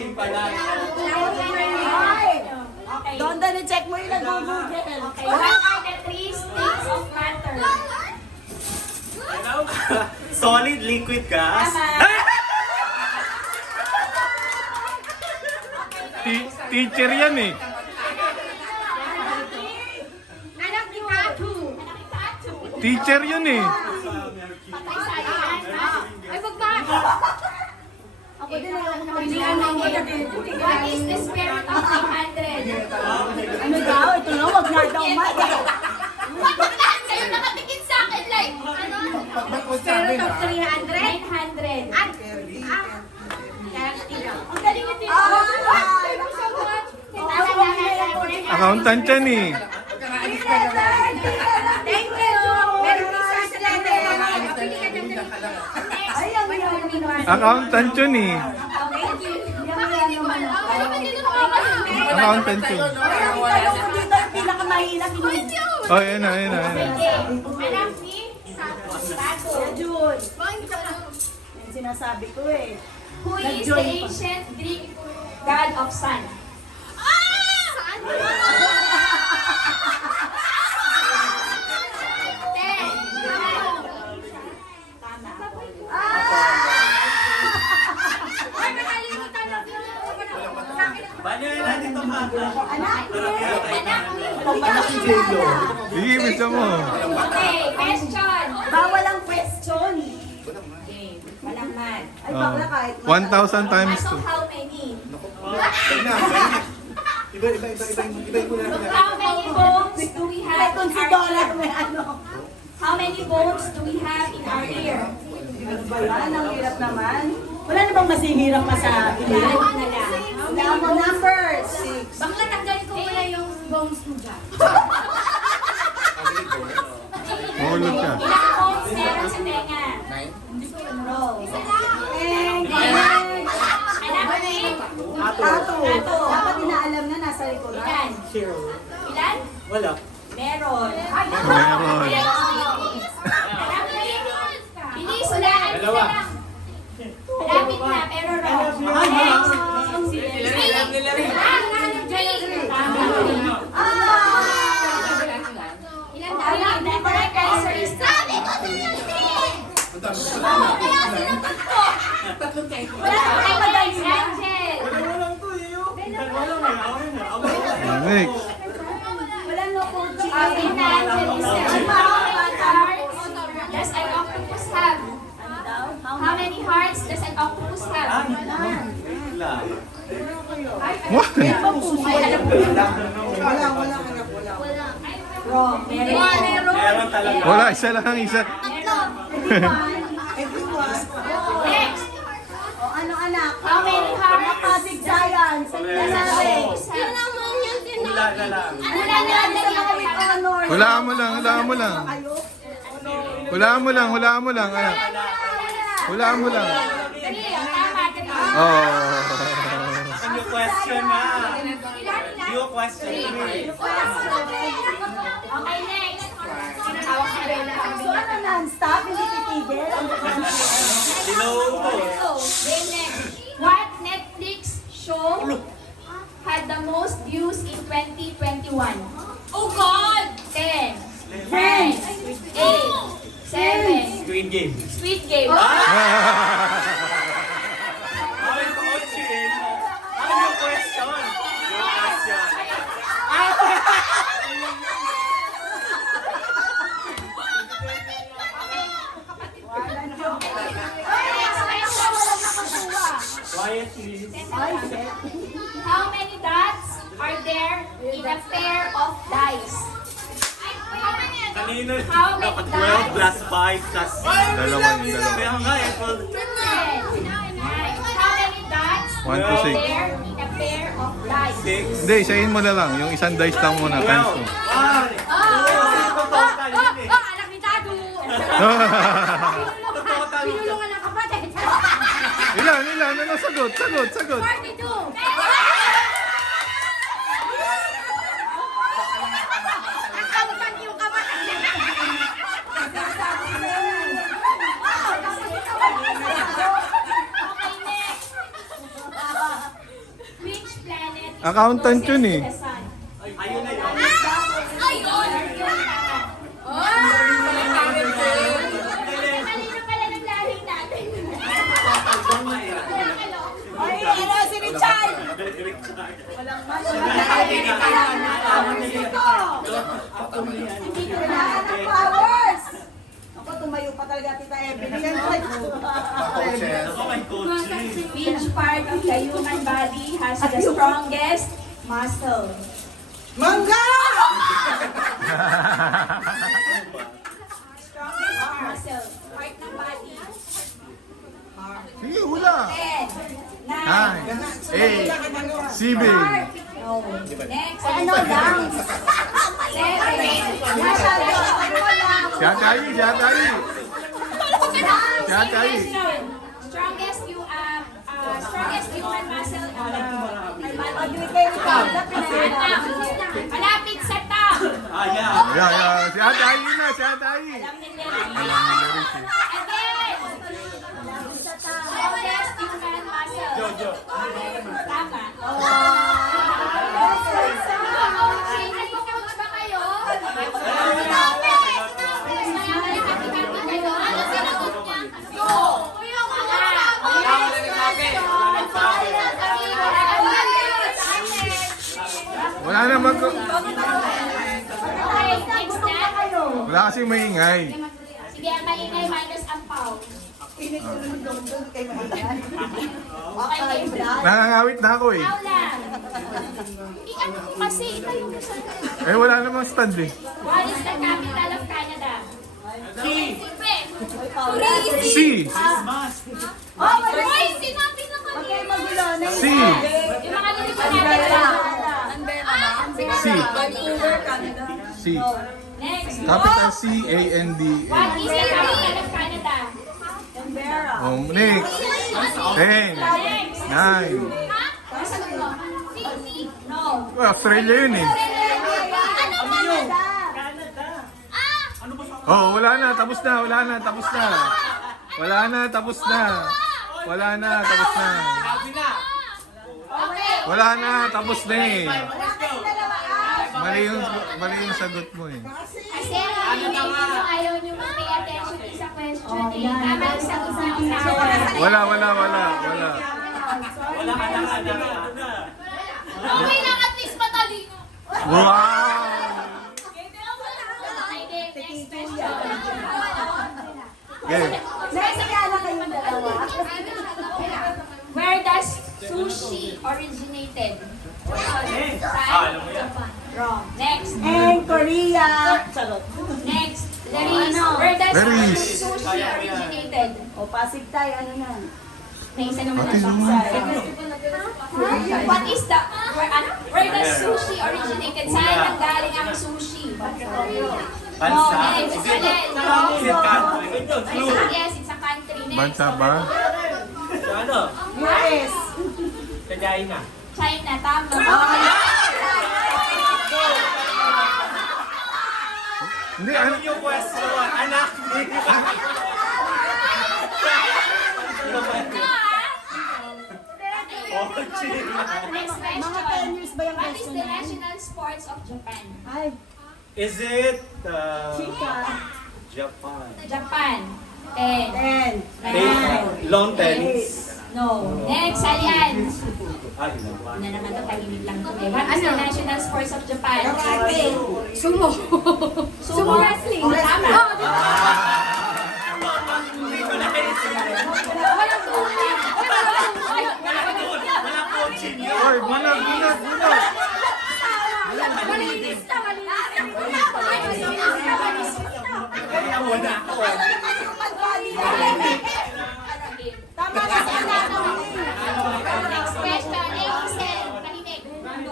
Machine pala. Okay. Doon na check mo yung nag-google. Okay, what are the three states of matter? Solid, liquid, gas. Tama. Teacher yan eh. Anak ni Tatu. Teacher yun eh. Patay sa yan. Ay, wag ba? Ako din ayaw ko What is the square root of 300? Ano daw? Ito na, wag nga daw ma. Bakit lahat kayo nakatingin sa akin like, ano? Square root of 300? 900. Ang galing niyo dito. Thank you so much. Accountant yan eh. Thank you. Meron research letter. Pili ka dyan dali. Next. Accountant yun eh. Thank you. Ano Accountant yun. Tanong ko dito yung pinakamahirap. Oh, yan na, yan na, yan na. Anak ni Tato. Jun. Yung sinasabi ko eh. Who is the ancient Greek god of sun? Saan? 10. Ay, nakalimutan na. Banyan natin ito mga. Anak Anak ni. Sige, bisa mo. Okay, question. bawal ang question. Walang man. Ay, bakla kahit 1,000 times As of 2. how many? Iba. How many bones do we have Kung in si our Dora ear? may ano. How many bones do we have in our ear? Ano ba yan? Ang hirap naman. Wala na bang masihirap pa sa Ilan ilan? na lang. Wala mo numbers. Bakla tanggalin ko muna yung bones mo dyan. Mahulog ka. Ilang bones meron sa tenga? Anak ni? Tato. Dapat inaalam na nasa likuran. Ilan? Ilan? Wala. Meron. Ay, Meron. Anak ni? Bilis, hulaan mo na lang. Malapit na, pero wrong. Next. Alam nila rin. Ilan tayo? The correct answer is sabi ko kaya sila tatlo. Wala kang evidence, Angel. Walang to eh. Walang eh. Ako yun eh. Ako yun. Next. Wala no coaching. Okay na, Angel. Listen. How many hearts does an octopus have? How many hearts does an octopus have? Wala. What? Wrong. Meron talaga. Wala, isa lang ang isa. Next. O ano anak? How many hearts Pasig Science. Ang does an nasabi. octopus have? Wala na lang. Wala na lang Sa mga with honor. Hulaan mo lang, hulaan mo lang. Kayo? Hulaan mo lang, hulaan mo lang. Anak. Hulaan mo lang. Dali, tama, dali. Oh. Ano yung question na? Yung question me. Okay, next. Hawak na rin lang. So ano non-stop? Hindi titigil? Sinuubos. Then next. What Netflix show had the most views in 2021? Oh God! 10, 9, 8, 7. Squid Game. Squid Game. Ako yung coaching. Ano yung question? Yung question. Quiet please. How many dots are there in a pair of dice? Kanina, How many dapat 12 dots? plus 5 plus 6. Dalawa yung dalawa. Kaya nga eh, 12. 10. How many dots 1 to are 6. there in a pair of dice? 6. Hindi, isahin mo na lang. Yung isang dice lang muna. Times 2. Anak ni Tado! Pinulungan ng kapatid! Ilan, ilan? Ano? Sagot, sagot, sagot. 42! Nagkampan yung kapatid! Okay, next! Accountant yun eh. Ayun na yun. Kanina pala ng lahi natin. Ay, ano, si Richard! Walang mas. Kailangan ng powers! Ako, tumayo pa talaga Tita Evelyn. Ako may coaching. Which part of the human body has the strongest muscle? Mangga! Strongest muscle. Part ng body. Sige, hula. 10, 9, 9, 8, 7. no. Next. Ano lang? 7. Siya tayo, siya tayo. Siya tayo. Strongest human muscle in the malapit sa top. Ayan. Yeah. Siya tayo na, siya tayo. Alam nila. Again. Strongest human muscle. Jojo. Tama. Nagpo-coach ba kayo? Ano sinagot niya? Go! Kuya, Wala na mag... okay, next na. Wala kasi maingay. Sige, ang maingay minus ang pau. Okay, Nangangawit na ako eh. pau lang. I-ano mo kasi, itayo mo sa... Eh, wala namang stand eh. What is the capital of Canada? C. C. Hoy, sinabi na kanina. C. Yung mga nilipon natin lang. C. C. Next. Capital C-A-N-D. What is the capital of Canada? Oh, next. 10, 9. Ha? Ano sagot mo? Sydney? No. Well, Australia yun eh. Ano ba yun? Oh, wala na, tapos na, wala na, tapos na. Wala na, tapos na. Wala na, tapos na. Sabi na. Okay. Wala na, tapos na eh. Mali yung sagot mo eh. Kasi ayaw nyo pay attention sa question eh. Tama yung sagot na usawa. Wala. Wala ka na. Okay lang, at least matalino. Wow! Okay, next question. Okay. Naisagana kayong dalawa. Where does sushi originated? Alam mo yan. Wrong. Next. And Korea. Next. Where does Laris. sushi originated? O, Pasig tayo, ano na? May isa naman Ate, ang What is the... Where does sushi originated? Saan nanggaling ang sushi? Bansa. next. Is it Alin? country? Clue. Yes, it's a country. Next. Bansa ba? Sa ano? US. Sa China. China, tama. Hindi, Ano yung question? Anak. Coaching. Next question. Mga 10 years ba yung What is question the na yan? national sports of Japan? Ay, Is it chika. Japan? Japan. 10. 10. Lawn tennis. No. Next, Alian. Ay, naman. Na naman to, tahimik lang to. What is the national sports of Japan? Karate. Sumo. Sumo wrestling. Tama. Hindi ko naisip. Walang tuloy. Wala coaching yun. Oy, bunag. Malinis na, Kaya wala ako. Tama na si anatomy. Next question. Hazel, tahimik.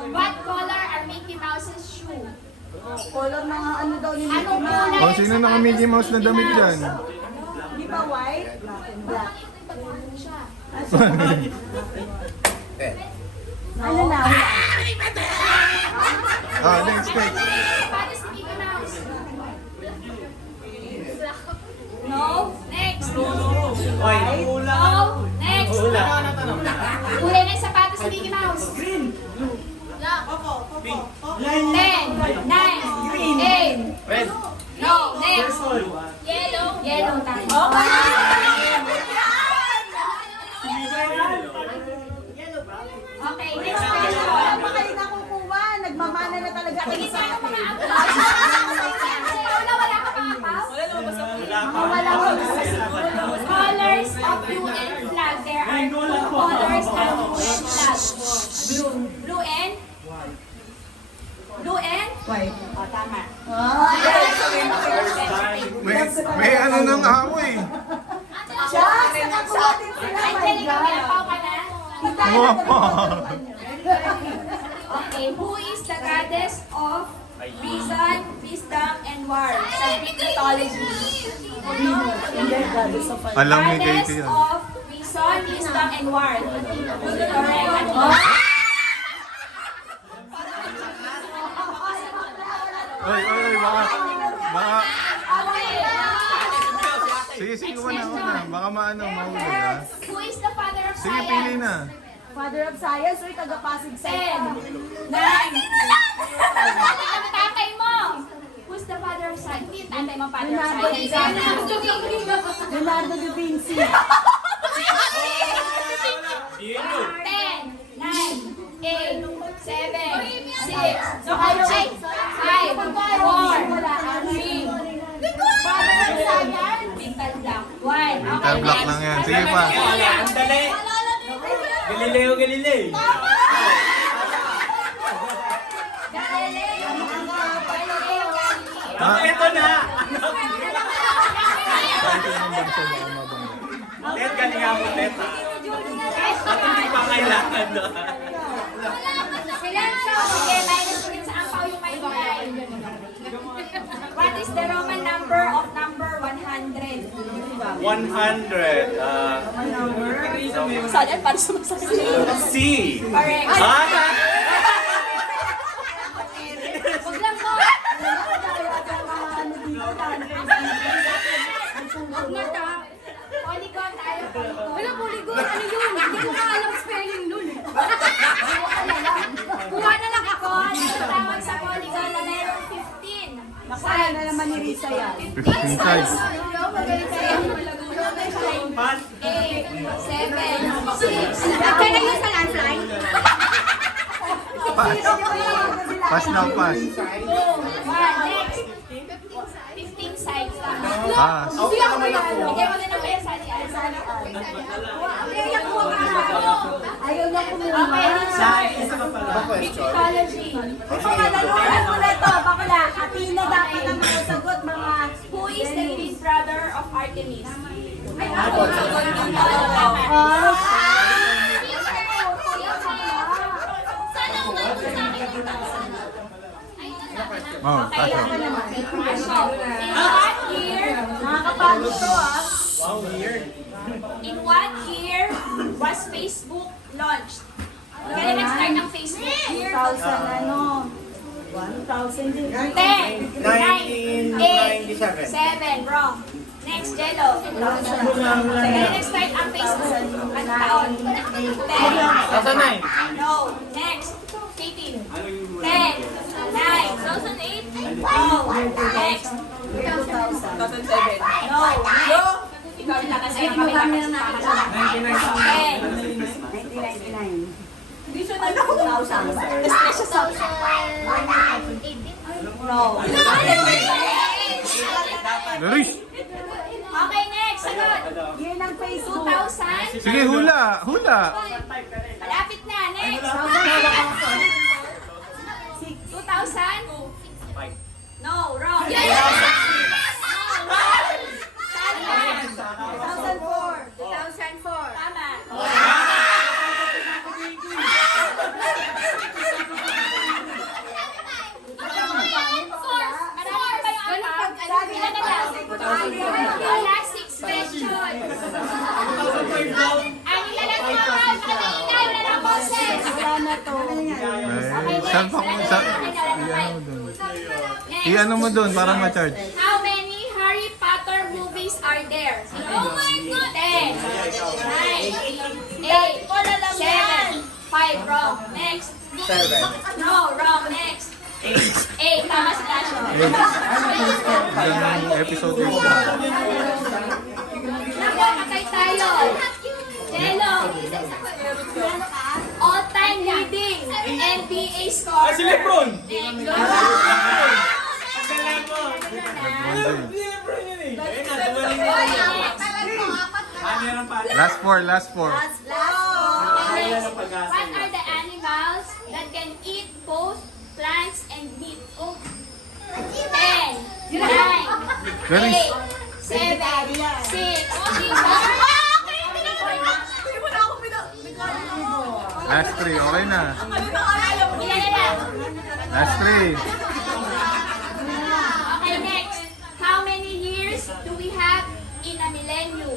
What color are Mickey Mouse's shoe? Color ng ano daw ni Mickey Anong Mouse. kulay? Oh, sino naka Mickey Mouse na damit dyan? Di ba white? Black. Ano na? Ah, next. Paano si Mickey Mouse? No. Next. Oy, No. Next. wala. Kulay ng sapatos ni Mickey Mouse. Green. Pink. 10, 9, 8. Red. No, next. Purple. Yellow. Yellow tayo. Okay, next question. Wala pa kayo nakukuha. Nagmamana na talaga kayo sa akin. Wala ka pa apaw? Wala pa. Colors of UN flag. There are two colors of UN flag. Blue and? Blue and? White. O, tama. May ano nang amoy. Shucks! Nakakuha din sila. Angelica, may apaw ka na? Kuha pa. Okay, who is the goddess of reason, wisdom, and war sa Greek mythology? Alam ni Goddess Katie yan. of reason, wisdom, and war. Correct. Ano ba? Oy, baka, Okay. sige, una. Baka mahulog ha. Who is the father of Sige, pili science? na. Father of Science, uy, taga-Pasig 10, Side. 9. Ano tatay mo? Who's the father of science? Hindi yung tatay mo father of science. Leonardo da Vinci. 10, 9, 8, 7, 6, 5, 4, 3, Father of Science. Mental block. 1. Mental block lang yan. Sige pa. Ang dali. Galileo Galilei. Ito na. Tet, galing ako, Tet. Hindi pa kailangan doon. Silencio. Okay, minus ulit sa ampaw yung may bigay. What is the Roman number of number 100? 100. Saan yan? Para sumasagot. C. Correct. Ah! Huwag lang mo. Huwag na ta. Polygon tayo. Wala polygon. Ano yun? Hindi ko alam spelling nun. Kuha na lang ako. Tawag sa polygon na meron 15. Nakuha na naman ni Risa yan. 15 sides. 8, 7, 6. Nagkaya na yun sa landline? Pass. Pass now, pass. 2, 1, next. 15 sides lang. Pass. Hindi ako may ano. Bigyan mo na ng kaya salian. Ayaw na kumuha. Okay, Richard. Mythology. Ito nga, laluran mo na to. Bakla, Athena dapat ang makasagot, mga... Who is the twin brother of Artemis? Ay, ako. Oh, Okay. pasok. In what year? Nakakapagod to, ah. Wow, weird. In what year was Facebook launched? Kailan nag-start ang Facebook? 1,000 ano? 1,000 din. 10, 9, 8, 7, wrong. Next, Jello. Kailan nag-start ang Facebook? Anong taon? 10. Nasa 9. No. Next, Katie. 10, 9, 2008? No. Next. 2007. No. Next. Ikaw na kasi ang kami na 1999. Hindi siya na 2,000. No. Luis! Okay, next. Sagot. Year ng Facebook. 2000? Sige, hula! Hula! Malapit na. Next. 2000? No, wrong. 2004. 2004. Tama. Last 6 questions. Ang ilalagay mo, kanina, wala na boses. Wala na to. Ay, saan pa kung sa... I-ano mo dun? I-ano mo dun para ma-charge? How many Harry Potter movies are there? Oh my God! 10, 9, 8, 7, 5, wrong. Next. No, wrong. Next. 8. Tama si Tasha. Hanggang ng episode 8 na. Nakakatay tayo. Jello. All-time leading NBA score. Si Lebron! Lebron. Galing mo! LeBron James. Lebron yun eh. Ayun na, dumaling na. Meron pa. Last 4, last 4. Next. What are the animals that can eat both plants and meat? 10, 9, Galing. 8, 7, 6, 5, Last 3, okay na. Ilan na lang? Last 3. Okay, next. How many years do we have in a millennium?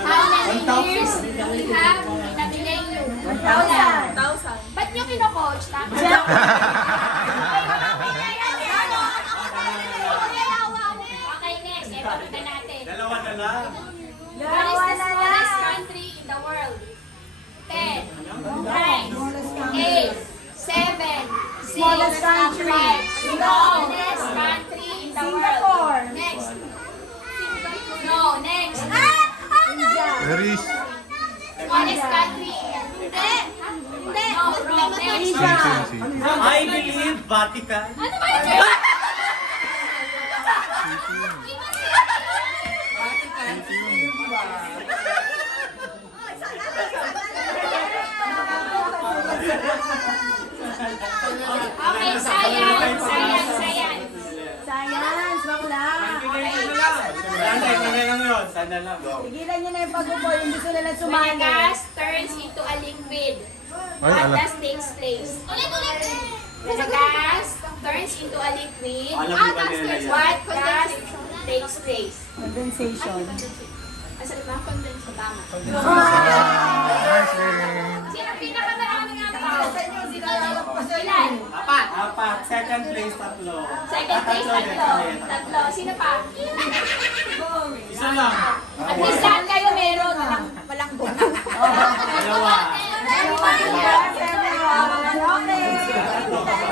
How many years do we have in a millennium? 1,000. Ba't nyo kino-coach? Tapos Okay, next. Ito, kita natin. Dalawa na lang. What is the smallest country in the world? 10, 9, 8, 7, 6, Smallest country. 5. Smallest country in the world. Next. No, next. Paris. Smallest country. Hindi. No, wrong. Next. Agency. I believe Vatican. Ano ba yun? Okay, science. Science, bakla. Sana, ito na lang yun. Sana lang. Tigilan niyo na yung pag-upo, yung gusto nila When a sumali. gas turns into a liquid, Ay, what ala. does takes place? When a gas turns into a liquid, Alam mo ba nila yan? what gas takes place? Condensation. Asan ba? Condense. Tama. Nice game. Sino pinakamaraming ampaw? Ilan? Apat. Second place, tatlo. Second place, tatlo. Sino pa? Isa lang. At least lahat kayo meron. Walang Dalawa. Everyone, yes, everyone. Okay.